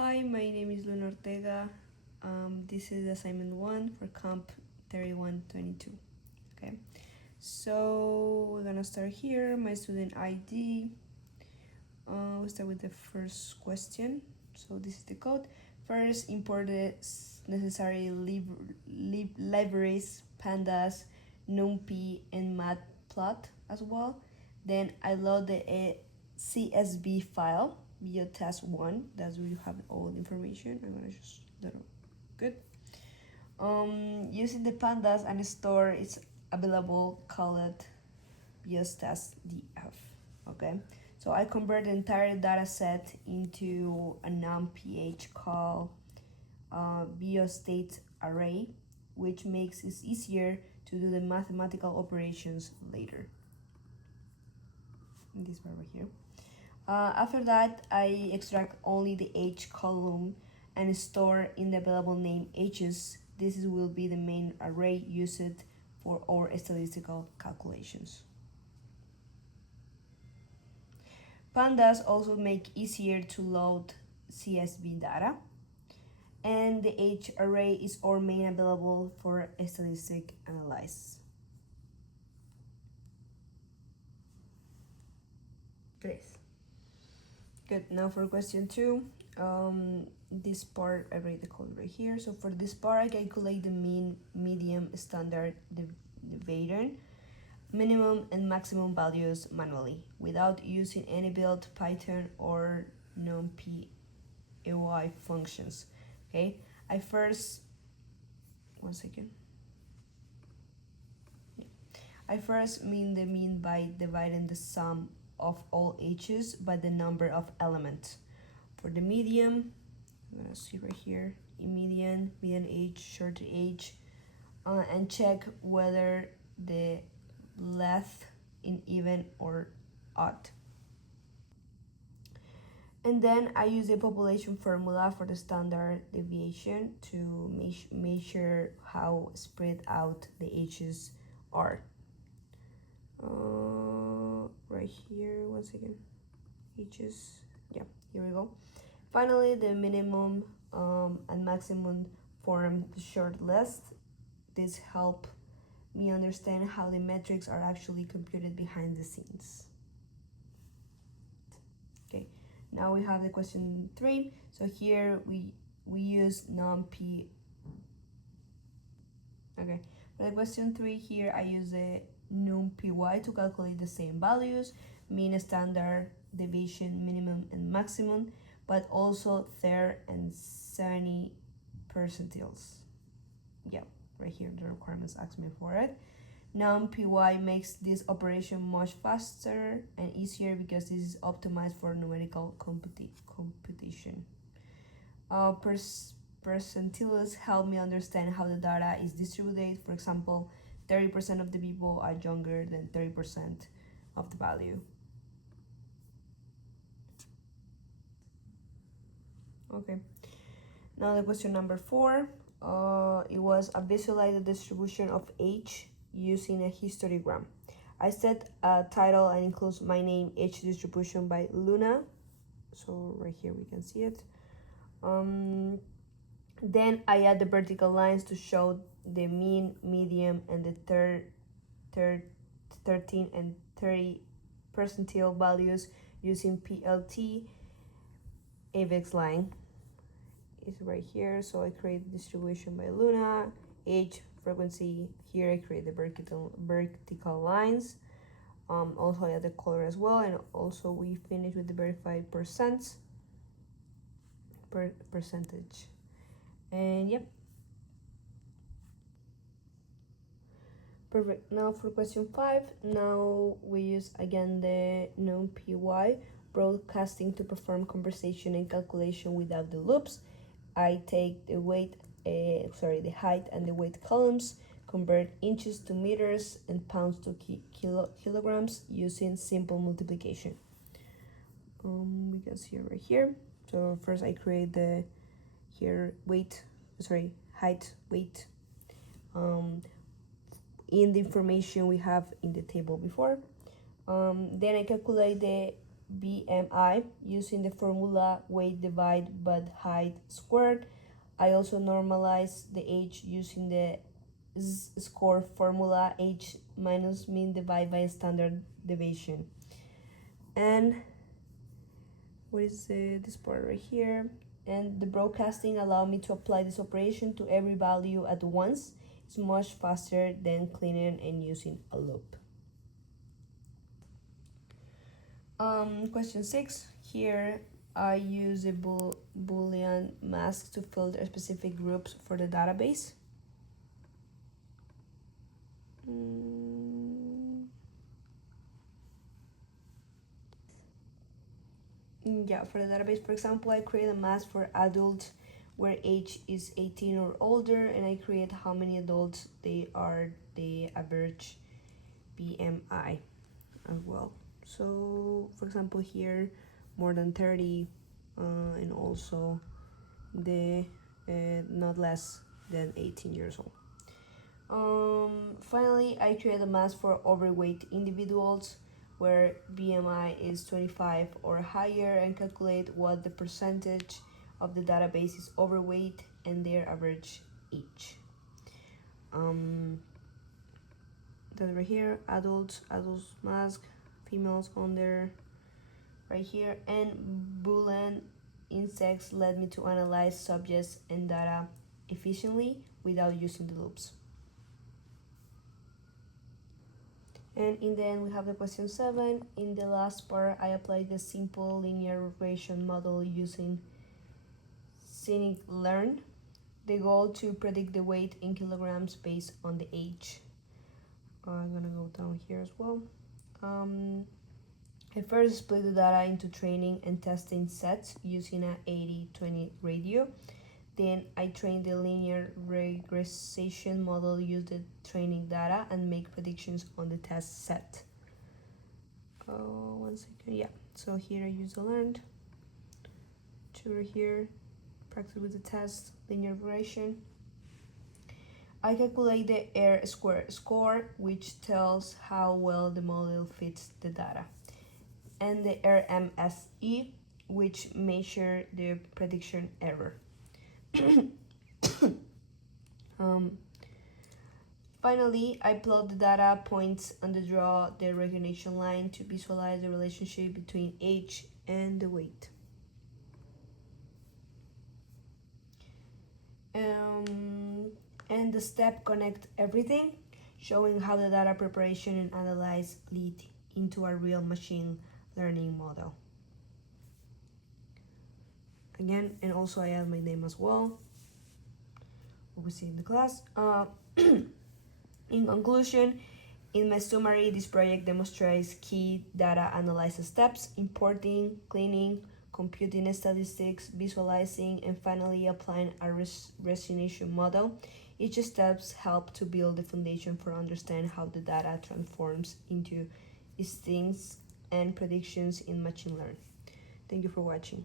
Hi, my name is Luna Ortega. This is assignment 1 for COMP3122. Okay, so we're gonna start here. My student ID. We'll start with the first question. So this is the code. First, import the necessary libraries, pandas, numpy, and matplot as well. Then I load the CSV file via task 1. That's where you have all the information. I'm gonna just good. Using the pandas and store it's available, call it task df. Okay, so I convert the entire data set into a numph called biostate array, which makes it easier to do the mathematical operations later. This part right here. After that, I extract only the h column and store in the available name h's. This will be the main array used for our statistical calculations. Pandas also make easier to load CSV data, and the H array is our main available for statistic analysis. Great. Good. Now for question 2, this part I write the code right here. So for this part, I calculate the mean, median, standard deviation, minimum and maximum values manually without using any built Python or numpy UI functions. Okay, I first mean the mean by dividing the sum of all h's by the number of elements. For the median, I'm gonna see right here, median h, short h, and check whether the length in even or odd. And then I use the population formula for the standard deviation to measure how spread out the h's are. Right here, one second, h's, yeah, here we go. Finally, the minimum and maximum form the short list. This help me understand how the metrics are actually computed behind the scenes. Okay, now we have the question 3. So here we use numpy. Okay, for the question 3 here I use the numpy to calculate the same values, mean, standard deviation, minimum and maximum, but also third and 70 percentiles. Yeah, right here the requirements ask me for it. numpy makes this operation much faster and easier because this is optimized for numerical computation. Percentiles help me understand how the data is distributed. For example, 30% of the people are younger than 30% of the value. Okay, now the question number 4. It was a visualize the distribution of age using a histogram. I set a title and includes my name, age distribution by Luna. So right here we can see it. Then I add the vertical lines to show the mean, median, and the 13 and 30 percentile values using PLT AVEX line. It's right here. So I create the distribution by Luna, age, frequency. Here I create the vertical lines. Also I add the color as well, and also we finish with the verified percentage. And yep, perfect. Now for question 5, now we use again the numpy broadcasting to perform conversation and calculation without the loops. I take the the height and the weight columns, convert inches to meters and pounds to kilograms using simple multiplication. We can see it right here. So first I create the height, weight, in the information we have in the table before. Then I calculate the BMI using the formula weight divided by height squared. I also normalize the age using the score formula, age minus mean divided by standard deviation. And what is this part right here? And the broadcasting allow me to apply this operation to every value at once. It's much faster than cleaning and using a loop. Question 6. Here I use a Boolean mask to filter specific groups for the database. Yeah, for the database, for example, I create a mask for adults where age is 18 or older, and I create how many adults they are, the average BMI as well. So for example here, more than 30, and also the not less than 18 years old. Finally, I create a mask for overweight individuals where BMI is 25 or higher, and calculate what the percentage of the database is overweight and their average age. That right here, adults mask, females on there right here, and Boolean insects led me to analyze subjects and data efficiently without using the loops. And in the end, we have the question 7. In the last part, I applied the simple linear regression model using scikit-learn. The goal to predict the weight in kilograms based on the age. I'm gonna go down here as well. I first split the data into training and testing sets using an 80-20 ratio. Then I trained the linear regression model, use the training data, and make predictions on the test set. 1 second, yeah. So here I use the learned. Tutor here, practice with the test, linear regression. I calculate the R-square score, which tells how well the model fits the data, and the RMSE, which measure the prediction error. Finally, I plot the data points and draw the recognition line to visualize the relationship between age and the weight. And the step connect everything, showing how the data preparation and analyze lead into a real machine learning model. Again, and also I add my name as well, what we see in the class. In conclusion, in my summary, this project demonstrates key data analysis steps: importing, cleaning, computing statistics, visualizing, and finally applying a resonation model. Each steps help to build the foundation for understand how the data transforms into instincts and predictions in machine learning. Thank you for watching.